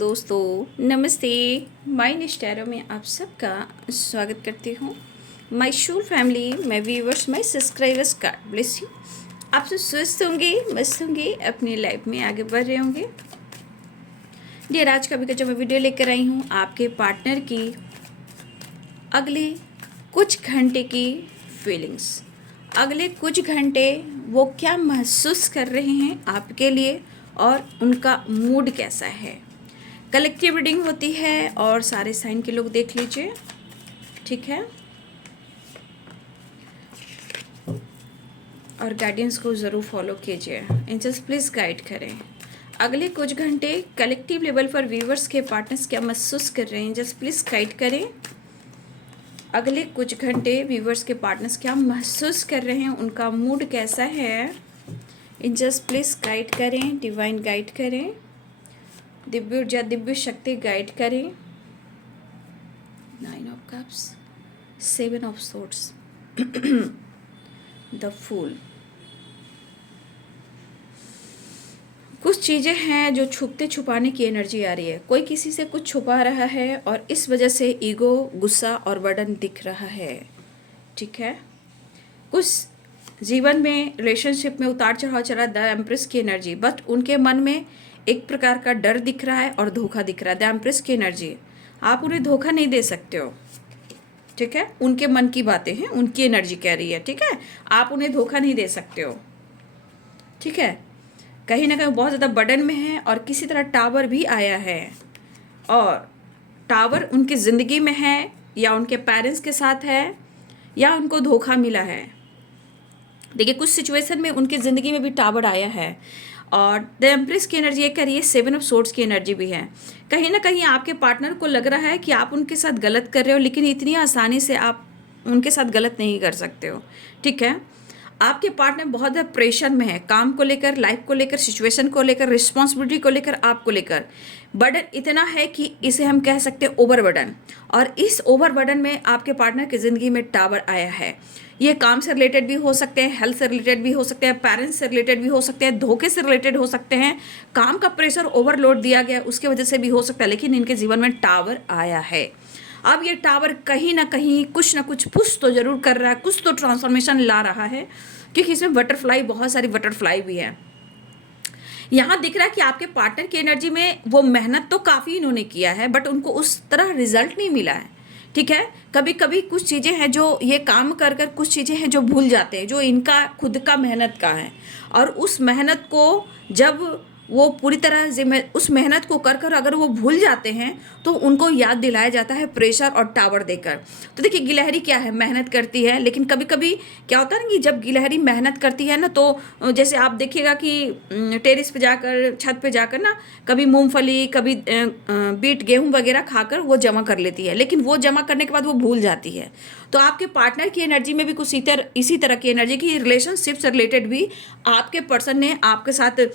दोस्तों, नमस्ते। माय निष्ठैरो में आप सबका स्वागत करती हूँ। My Shool family, my viewers, my subscribers, God bless you. आप सब स्वस्थ होंगे, मस्त होंगे, अपनी लाइफ में आगे बढ़ रहे होंगे। डियर, आज का भी जो मैं वीडियो लेकर आई हूँ आपके पार्टनर की अगले कुछ घंटे की फीलिंग्स। अगले कुछ घंटे वो क्या महसूस कर रहे हैं आपके लिए और उनका मूड कैसा है। कलेक्टिव रीडिंग होती है और सारे साइन के लोग देख लीजिए, ठीक है। और गाइडेंस को ज़रूर फॉलो कीजिए। एंजल्स प्लीज़ गाइड करें। अगले कुछ घंटे कलेक्टिव लेवल पर व्यूवर्स के पार्टनर्स क्या महसूस कर रहे हैं, एंजल्स प्लीज़ गाइड करें। अगले कुछ घंटे व्यूवर्स के पार्टनर्स क्या महसूस कर रहे हैं, उनका मूड कैसा है, एंजल्स प्लीज़ गाइड करें, डिवाइन गाइड करें, दिव्य ऊर्जा, दिव्य शक्ति गाइड करें। 9 of cups, 7 of swords, the fool. कुछ चीज़ें हैं जो छुपते छुपाने की एनर्जी आ रही है। कोई किसी से कुछ छुपा रहा है और इस वजह से ईगो, गुस्सा और बर्डन दिख रहा है, ठीक है। कुछ जीवन में रिलेशनशिप में उतार चढ़ाव चला, द एम्प्रेस की एनर्जी, बट उनके मन में एक प्रकार का डर दिख रहा है और धोखा दिख रहा है। द एम्प्रेस की एनर्जी, आप उन्हें धोखा नहीं दे सकते हो, ठीक है। उनके मन की बातें हैं, उनकी एनर्जी कह रही है, ठीक है। आप उन्हें धोखा नहीं दे सकते हो, ठीक है। कहीं ना कहीं बहुत ज़्यादा बर्डन में है और किसी तरह टावर भी आया है और टावर उनकी ज़िंदगी में है या उनके पेरेंट्स के साथ है या उनको धोखा मिला है। देखिए, कुछ सिचुएशन में उनकी ज़िंदगी में भी टावर आया है और द एम्प्रेस की एनर्जी ये कह रही है, 7 ऑफ सोर्ड्स की एनर्जी भी है। कहीं ना कहीं आपके पार्टनर को लग रहा है कि आप उनके साथ गलत कर रहे हो, लेकिन इतनी आसानी से आप उनके साथ गलत नहीं कर सकते हो, ठीक है। आपके पार्टनर बहुत ज़्यादा प्रेशर में है, काम को लेकर, लाइफ को लेकर, सिचुएशन को लेकर, रिस्पॉन्सिबिलिटी को लेकर, आपको लेकर। बर्डन इतना है कि इसे हम कह सकते हैं ओवर बर्डन। और इस ओवर बर्डन में आपके पार्टनर की ज़िंदगी में टावर आया है। ये काम से रिलेटेड भी हो सकते हैं, हेल्थ से रिलेटेड भी हो सकते हैं, पेरेंट्स से रिलेटेड भी हो सकते हैं, धोखे से रिलेटेड हो सकते हैं, काम का प्रेशर ओवरलोड दिया गया उसके वजह से भी हो सकता है, लेकिन इनके जीवन में टावर आया है। अब ये टावर कहीं ना कहीं कुछ ना कुछ पुश तो जरूर कर रहा है, कुछ तो ट्रांसफॉर्मेशन ला रहा है, क्योंकि इसमें बटरफ्लाई, बहुत सारी बटरफ्लाई भी है। यहाँ दिख रहा है कि आपके पार्टनर की एनर्जी में वो मेहनत तो काफ़ी इन्होंने किया है, बट उनको उस तरह रिजल्ट नहीं मिला है, ठीक है। कभी कभी कुछ चीज़ें हैं जो ये काम कर कर, कुछ चीज़ें हैं जो भूल जाते हैं, जो इनका खुद का मेहनत का है। और उस मेहनत को जब वो पूरी तरह उस मेहनत को कर कर अगर वो भूल जाते हैं तो उनको याद दिलाया जाता है प्रेशर और टावर देकर। तो देखिए, गिलहरी क्या है, मेहनत करती है, लेकिन कभी कभी क्या होता है ना कि जब गिलहरी मेहनत करती है ना, तो जैसे आप देखिएगा कि टेरिस पे जाकर, छत पे जाकर ना, कभी मूंगफली, कभी बीट, गेहूं वगैरह खाकर वो जमा कर लेती है, लेकिन वो जमा करने के बाद वो भूल जाती है। तो आपके पार्टनर की एनर्जी में भी कुछ इसी तरह की एनर्जी की रिलेशनशिप से रिलेटेड भी आपके पर्सन ने आपके साथ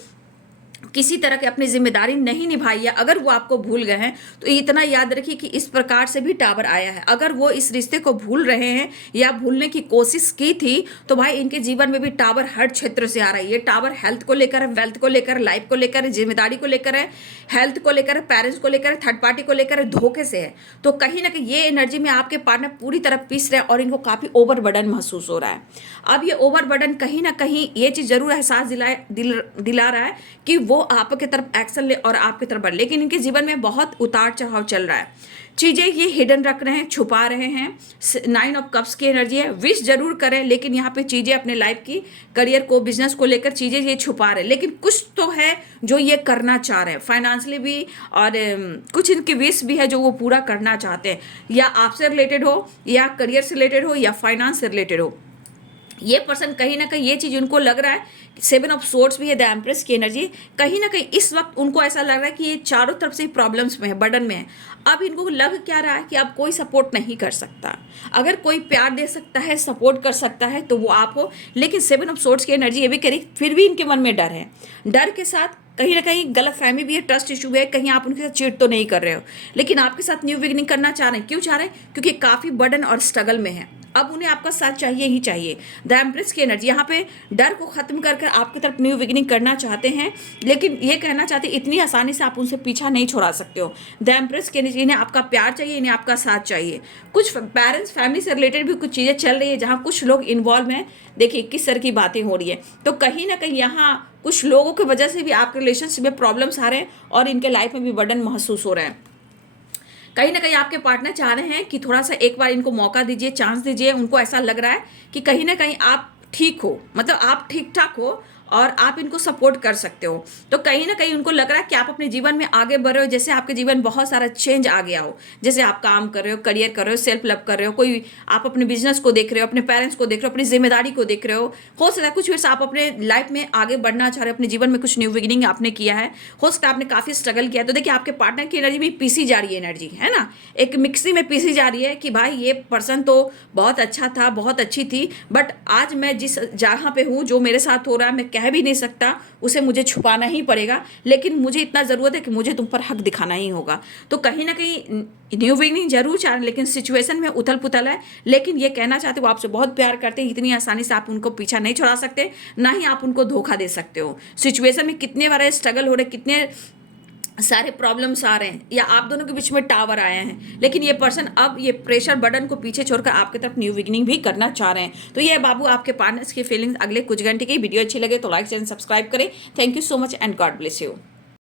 किसी तरह की अपनी जिम्मेदारी नहीं निभाई है। अगर वो आपको भूल गए हैं तो इतना याद रखिए कि इस प्रकार से भी टावर आया है। अगर वो इस रिश्ते को भूल रहे हैं या भूलने की कोशिश की थी तो भाई इनके जीवन में भी टावर हर क्षेत्र से आ रहा है। ये टावर हेल्थ को लेकर है, वेल्थ को लेकर, लाइफ को लेकर है, जिम्मेदारी को लेकर है, हेल्थ को लेकर, पेरेंट्स को लेकर, थर्ड पार्टी को लेकर, धोखे से है। तो कहीं ना कहीं ये एनर्जी में आपके पार्टनर पूरी तरह पीस रहे हैं और इनको काफ़ी ओवर बर्डन महसूस हो रहा है। अब ये ओवर बर्डन कहीं ना कहीं ये चीज़ जरूर एहसास दिला रहा है कि वो आपके तरफ एक्शन ले और आपकी तरफ बढ़, लेकिन इनके जीवन में बहुत उतार चढ़ाव चल रहा है। चीज़ें ये हिडन रख रहे हैं, छुपा रहे हैं। 9 ऑफ कप्स की एनर्जी है। विश जरूर करें, लेकिन यहाँ पे चीज़ें अपने लाइफ की, करियर को, बिजनेस को लेकर चीज़ें ये छुपा रहे हैं, लेकिन कुछ तो है जो ये करना चाह रहे हैं, फाइनेंशियली भी, और कुछ इनकी विश भी है जो वो पूरा करना चाहते हैं, या आपसे रिलेटेड हो, या करियर से रिलेटेड हो, या फाइनेंस से रिलेटेड हो। ये पर्सन कहीं ना कहीं ये चीज़ उनको लग रहा है, 7 ऑफ सोर्ड्स भी है, द एम्प्रेस की एनर्जी। कहीं ना कहीं इस वक्त उनको ऐसा लग रहा है कि ये चारों तरफ से प्रॉब्लम्स में है, बर्डन में है। अब इनको लग क्या रहा है कि अब कोई सपोर्ट नहीं कर सकता। अगर कोई प्यार दे सकता है, सपोर्ट कर सकता है तो वो आप हो, लेकिन 7 ऑफ सोर्ड्स की एनर्जी ये भी करी, फिर भी इनके मन में डर है। डर के साथ कहीं ना कहीं गलतफहमी भी है, ट्रस्ट इशू भी है, कहीं आप उनके साथ चीट तो नहीं कर रहे हो, लेकिन आपके साथ न्यू बिगिनिंग करना चाह रहे हैं। क्यों चाह रहे हैं? क्योंकि काफ़ी बर्डन और स्ट्रगल में है। अब उन्हें आपका साथ चाहिए ही चाहिए। द एम्प्रेस की एनर्जी यहाँ पे डर को खत्म कर कर आपकी तरफ न्यू बिगिनिंग करना चाहते हैं, लेकिन ये कहना चाहते हैं इतनी आसानी से आप उनसे पीछा नहीं छोड़ा सकते हो। द एम्प्रेस की एनर्जी, इन्हें आपका प्यार चाहिए, इन्हें आपका साथ चाहिए। कुछ पेरेंट्स फैमिली से रिलेटेड भी कुछ चीज़ें चल रही है जहाँ कुछ लोग इन्वॉल्व हैं। देखिए किस तरह की बातें हो रही है, तो कहीं ना कहीं यहाँ कुछ लोगों की वजह से भी आपके रिलेशनशिप में प्रॉब्लम्स आ रहे हैं और इनके लाइफ में भी बर्डन महसूस हो रहा है। कहीं ना कहीं आपके पार्टनर चाह रहे हैं कि थोड़ा सा एक बार इनको मौका दीजिए, चांस दीजिए। उनको ऐसा लग रहा है कि कहीं ना कहीं आप ठीक हो, मतलब आप ठीक ठाक हो और आप इनको सपोर्ट कर सकते हो। तो कहीं ना कहीं उनको लग रहा है कि आप अपने जीवन में आगे बढ़ रहे हो, जैसे आपके जीवन में बहुत सारा चेंज आ गया हो। जैसे आप काम कर रहे हो, करियर कर रहे हो, सेल्फ लव कर रहे हो, कोई आप अपने बिजनेस को देख रहे हो, अपने पेरेंट्स को देख रहे हो, अपनी जिम्मेदारी को देख रहे हो सकता है कुछ वैसा आप अपने लाइफ में आगे बढ़ना चाह रहे हो, अपने जीवन में कुछ न्यू बिगिनिंग आपने किया है, हो सकता है आपने काफ़ी स्ट्रगल किया है। तो देखिए आपके पार्टनर की एनर्जी भी पीसी जा रही है, एनर्जी है ना, एक मिक्सी में पीसी जा रही है कि भाई ये पर्सन तो बहुत अच्छा था, बहुत अच्छी थी, बट आज मैं जिस जगह पे हूँ, जो मेरे साथ हो रहा है मैं कह भी नहीं सकता, उसे मुझे छुपाना ही पड़ेगा, लेकिन मुझे इतना ज़रूरत है कि मुझे तुम पर हक दिखाना ही होगा। तो कहीं ना कहीं न्यू बिगिनिंग जरूर चाह रहे हैं, लेकिन सिचुएशन में उथल पुथल है। लेकिन ये कहना चाहते हो, वो आपसे बहुत प्यार करते हैं, इतनी आसानी से आप उनको पीछा नहीं छुड़ा सकते, ना ही आप उनको धोखा दे सकते हो। सिचुएशन में कितने बार स्ट्रगल हो रहे, कितने सारे प्रॉब्लम्स आ रहे हैं, या आप दोनों के बीच में टावर आए हैं, लेकिन ये पर्सन अब ये प्रेशर बर्डन को पीछे छोड़कर आपकी तरफ न्यू बिगिनिंग भी करना चाह रहे हैं। तो ये बाबू आपके पार्टनर्स की फीलिंग्स। अगले कुछ घंटे की वीडियो अच्छी लगे तो लाइक एंड सब्सक्राइब करें। Thank you so much and God bless you.